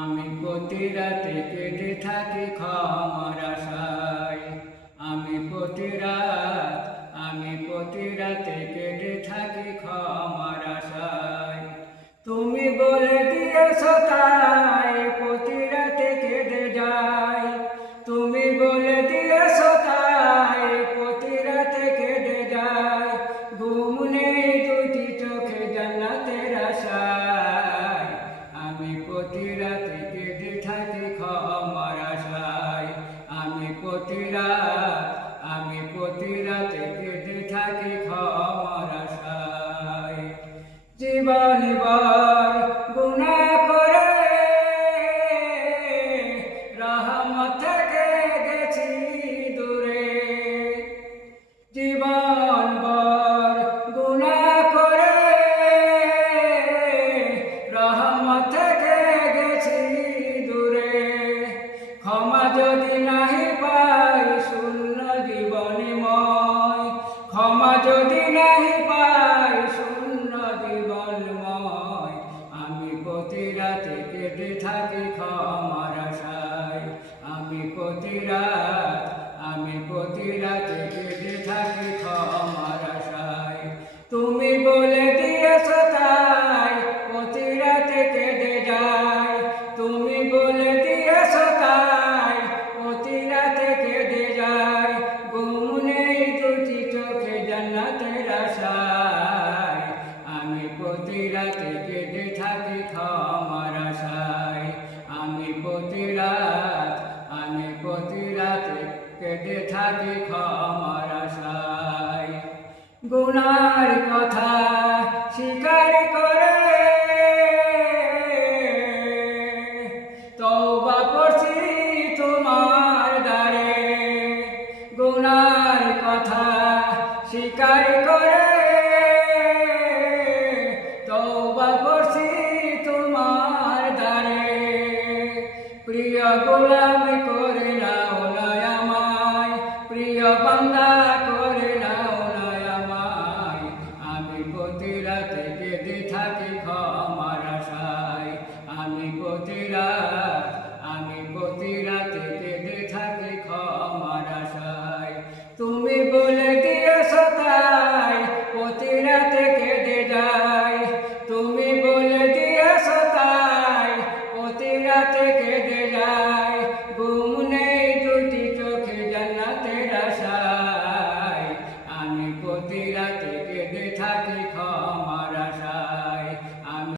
আমি প্রতি রাতে কেঁদে থাকি ক্ষমার আশায়। আমি প্রতি রাতে কেঁদে থাকি ক্ষমার আশায়। তুমি বলে দিয়েছ তাই প্রতি রাতে কেঁদে যাই। তুমি বলে দিয়েছ তাই প্রতি রাতে কেঁদে যাই। ঘুম নেই দুটি চোখে জান্নাতের আশায়। আমি প্রতি রাতে কেঁদে থাকি ক্ষমার আশায়। আমি প্রতি রাতে কেঁদে থাকি ক্ষমার আশায়। জীবন ভর গুনাহ করে রহমত থেকে গেছি দূরে। জীবন ভর গুনাহ করে রহমত থেকে গেছি দূরে। ক্ষমা যদি নাহি পাই শূন্য জীবনময়। ক্ষমা যদি নাহি পাই শূন্য জীবনময়। আমি প্রতি রাতে কেঁদে থাকি ক্ষমার আশায়। আমি প্রতি রাতে কেঁদে থাকি ক্ষমার আশায়। তুমি বলে দিয়েছ তাই প্রতি রাতে কেঁদে যাই। তুমি বলে দিয়েছ তাই প্রতি রাতে কেঁদে যাই। ঘুম নেই দুটি চোখে জান্নাতের আশায়। আমি প্রতি রাতে কেঁদে থাকি ক্ষমার আশায়। আমি প্রতি রাতে কেঁদে থাকি ক্ষমার আশায়। গুনার কথা স্বীকার করে তওবা করছি তোমার দ্বারে। গুনার কথা স্বীকার করে তওবা করছি তোমার দ্বারে। প্রিয়